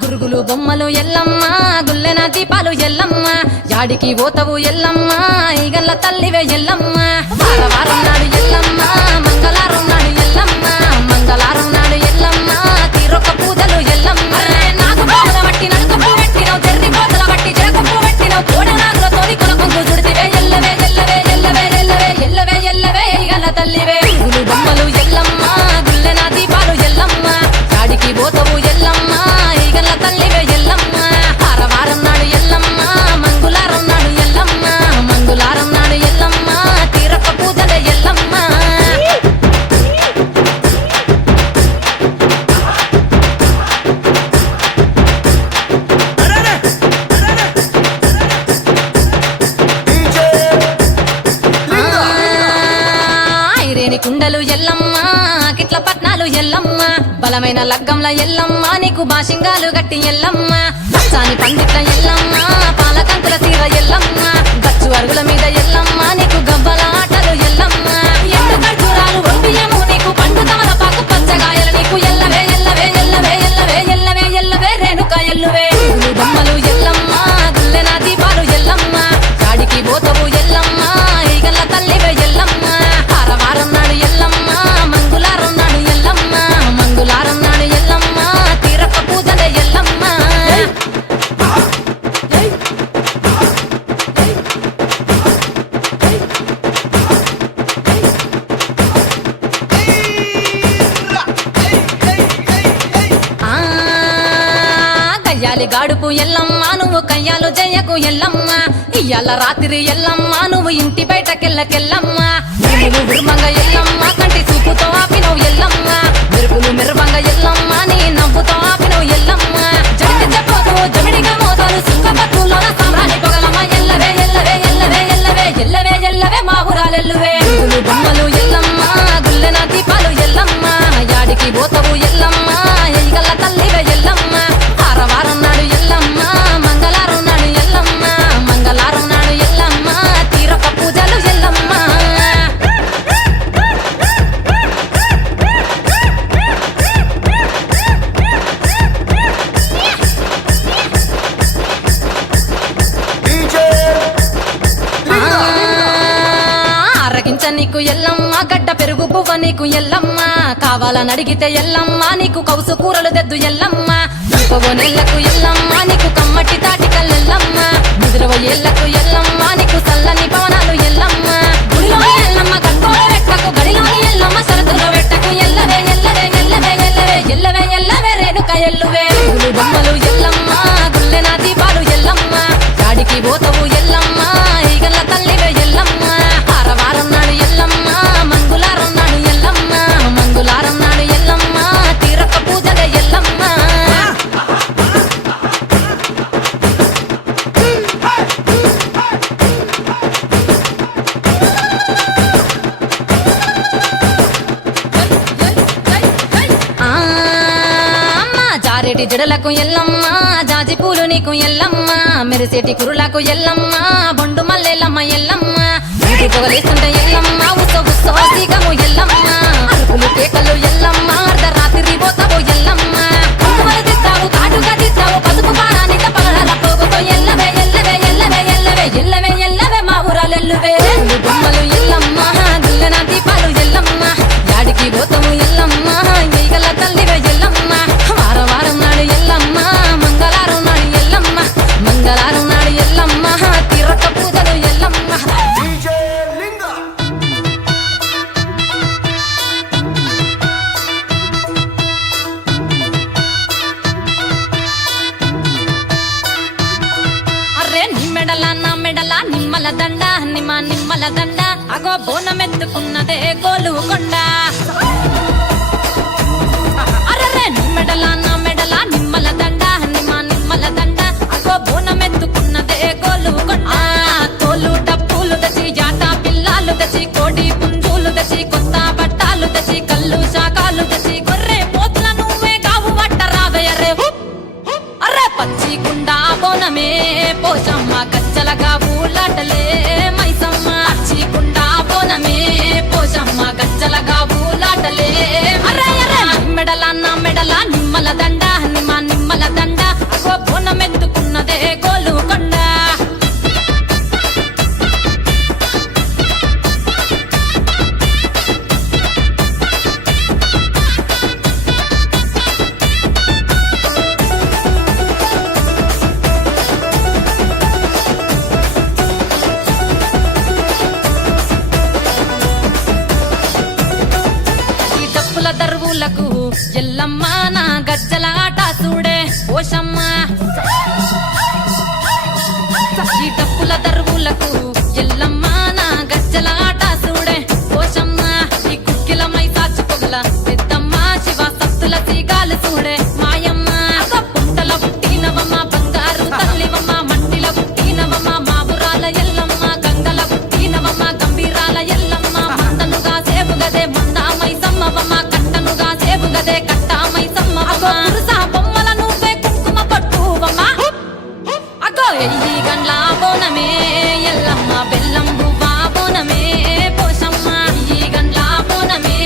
గురుగులు బొమ్మలు ఎల్లమ్మ గుల్లెన దీపాలు ఎల్లమ్మ యాడికి పోతవు ఎల్లమ్మ ఈగల్ల తల్లివే ఎల్లమ్మ వారం నాడు ఎల్లమ్మ మంగళవారం నాడు ఎల్లమ్మ మంగళవారం నాడు ఎల్లమ్మ తీరొక్క పూజలు ఎల్లమ్మ నాకు బాధ పట్టి నలుకప్పు పెట్టినవు జర్రి కోతల పట్టి జరకప్పు పెట్టినవు కోడ నాగులతోని కొనకొంగు చుడితివే ఎల్లవే ఎల్లవే ఎల్లవే ఎల్లవే ఎల్లవే ఎల్లవే ఈగల్ల తల్లివే గురుగులు బొమ్మలు ఎల్లమ్మ గుల్లెన దీపాలు ఎల్లమ్మ యాడికి పోతవు ఎల్లమ్మ ఈగల్ల తల్లివే ఎల్లమ్మ వారం నాడు ఎల్లమ్మ మంగళవారం నాడు ఎల్లమ్మ మంగళవారం నాడు ఎల్లమ్మ తీరొక్క పూజల ఎల్లమ్మ ఐరేని కుండలు ఎల్లమ్మ కిట్ల పట్నాలు ఎల్లమ్మ బలమైన లగ్గంల ఎల్లమ్మ నీకు బాషింగాలు గట్టి ఎల్లమ్మ పచ్చాని పండిట్ల ఎల్లమ్మ పాలకంకుల తీర ఎల్లమ్మ గచ్చు అరుగుల మీద ఎల్లమ్మ నీకు గవ్వల ఆటలు ఎల్లమ్మ ఎండు ఖర్జూరాలు ఒంటియము నీకు పండు తమలపాకు పచ్చగాయలు నీకు ఎల్లవే ఎల్లవే ఎల్లవే ఎల్లవే ఎల్లవే ఎల్లవే రేణుక ఎల్లువే బొమ్మలు ఎల్లమ్మ గుల్లెన దీపాలు ఎల్లమ్మ చాడికి పోతవు ఎల్లమ్మ ఈగల్ల తల్లివే ఎల్లమ్మ వారం నాడు ఎల్లమ్మ మంగళవారం నాడు ఎల్లమ్మ మంగళవారం నాడు ఎల్లమ్మ తీరొక్క పూజలే ఎల్లమ్మ కయ్యాలి గాడుపు ఎల్లమ్మ నువ్వు కయ్యాలు జయ్యకు ఎల్లమ్మ ఇయ్యాల రాత్రి ఎల్లమ్మ నువ్వు ఇంటి బయటకెళ్ళకెళ్ళమ్మ ఉరుమంగ ఎల్లమ్మ కంటి చూపుతో ఆపినవు ఎల్లమ్మ మెరుపులు మెరువంగ ఎల్లమ్మ నీ నవ్వుతో ఆపినవు ఎల్లమ్మ జడికి చెప్పదు జమిడిగా మోతాలు సుక్క పట్టులోన సామ్రాణి పొగలమ్మ ఎల్లవే ఎల్లవే ఎల్లవే ఎల్లవే ఎల్లవే ఎల్లవే మా ఊరాలెల్లువే బొమ్మలు ఎల్లమ్మ గుల్లెన దీపాలు ఎల్లమ్మ యాడికి పోతవు ఎల్లమ్మ ఈగల్ల తల్లివే ఎల్లమ్మ వారం నాడు ఎల్లమ్మ మంగళవారం నాడు ఎల్లమ్మ మంగళవారం నాడు ఎల్లమ్మ తీరొక్క పూజలు ఎల్లమ్మ ఆరగించ నీకు ఎల్లమ్మ గడ్డ పెరుగు పువ్వ నీకు ఎల్లమ్మ కావాలని అడిగితే ఎల్లమ్మ నీకు కౌసు కూరలు తెద్దు ఎల్లమ్మ నెల్లకు ఎల్లమ్మ నీకు కమ్మటి తాటికల్ ఎల్లమ్మ ముదిరవ ఏళ్లకు ఎల్లమ్మ నీకు చల్లని పవనాలు ఎల్లమ్మ గుడిలో ఎల్లమ్మ గట్టోల వెట్టకు గడిలోని ఎల్లమ్మ సరతులో వెట్టకు ఎల్లవే ఎల్లవే ఎల్లవే ఎల్లవే ఎల్లవే ఎల్లవే రేణుక ఎల్లువే బొమ్మలు ఎల్లమ్మ గుల్లెన దీపాలు ఎల్లమ్మ చాడికి పోతవు ఎల్లమ్మ ఈగల్ల తల్లివే ఎల్లమ్మ వారం నాడు ఎల్లమ్మ మంగళవారం నాడు ఎల్లమ్మ మంగళవారం నాడు ఎల్లమ్మ తీరొక్క పూజలే ఎల్లమ్మ జారెటి జడలకు ఎల్లమ్మ జాజి పూలు నీకు ఎల్లమ్మ మెరిసేటి కురులకు ఎల్లమ్మ బొండు మల్లెల్లమ్మ ఎల్లమ్మ ఇంటి పొగలేస్తుంటే ఎల్లమ్మ ఉత్సవము ఎల్లమ్మ అరుపులు కేకలు ఎల్లమ్మ అర్ధరాత్రి పోతావు ఎల్లమ్మ కుంకుమలు తిస్తావు కాటుగా తిస్తావు పసుపు పానానిక పగడాల పోగుతో ఎల్లవే ఎల్లవే ఎల్లవే ఎల్లవే ఎల్లవే ఎల్లవే మా ఊరాలెల్లువే బొమ్మలు ఎల్లమ్మ గుల్లెన దీపాలు ఎల్లమ్మ యాడికి పోతావు ఎల్లమ్మ ఈగల్ల తల్లివే ఎల్లమ్మ వారం నాడు ఎల్లమ్మ మంగళవారం నాడు ఎల్లమ్మ మంగళవారం నాడు ఎల్లమ్మ తీరొక్క పూజలు ఎల్లమ్మ అరే నిమ్మెడల నా మెడల నిమ్మల దండ నిమ్మల దండ అగో బోనమెత్తుకున్నదే గోలు కొండ అరే నిమ్మెడల నా మెడల నిమ్మల దండ నిమ్మల దండ అగో బోనమెత్తుకున్నదే గోలు కొండ తోలు డప్పులు తెచ్చి జాట పిల్లాలు తెచ్చి కోడి పుంజులు తెచ్చి కొత్త బట్టాలు తెచ్చి కళ్ళు శాకాలు తెచ్చి గొర్రె పోతుల నువ్వే కావు వట్ట రావయ్యరే అరే పచ్చి కుండా బోనమే పోషమ్మ గచ్చలగా ఊలాటలే మైసమ్మ పచ్చి కుండా బోనమే పోషమ్మ గచ్చలగా ఊలాటలే అరే అరే మెడల నా మెడల నిమ్మల దండ నిమ్మల దండ గజ్జల ఆట చూడే ఓషమ్మ ఈ డప్పుల దరువులకు ఎల్లమ్మ నా గజ్జల ఆట చూడే ఓషమ్మ ఈ కుక్కిల మై సాచి పొగల పెద్దమ్మ శివ సత్తుల సీగాలు చూడే మాయమ్మ పుంటల పుట్టినవమ్మ బంగారు తల్లివమ్మ మంటిల పుట్టినవమ్మ మాబురాల ఎల్లమ్మ గంగల పుట్టినవమ్మ గంభీరాల ఎల్లమ్మ మందనుగా సేపుగదే మందామై సమ్మవమ్మ కట్టనుగా సేపుగదే కట్టామై సమ్మవమ్మ పురుసా బొమ్మల నువ్వే కుంకుమ పట్టువమ్మ అగో ఎల్లి గండ్ల బోనమే ఎల్లమ్మ బెల్లం బువ్వ బోనమే పోషమ్మ ఈ గండ్ల బోనమే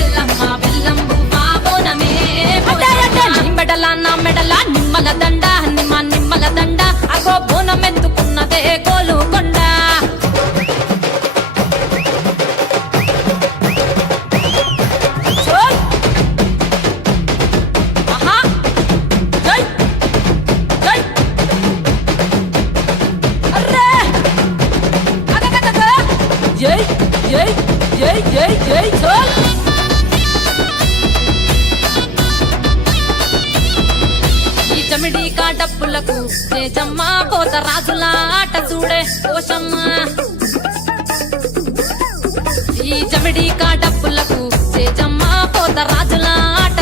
ఎల్లమ్మ బెల్లం బువ్వ బోనమే నీ మెడల నా మెడల నిమ్మల దండ నిమ్మల దండ అగో బోనం ఎత్తుకున్నదే గోలుకొండ చోల్ ఆహా జై జై అర్రే అగగగగ జై జై జై జై జై చోల్ ఈ చమిడి కాటప్పులకు తేజమ్మ పోత రాజుల ఆట చూడే ఓషమ్మ ఈ చమిడి కాటప్పులకు తేజమ్మ పోత రాజుల ఆట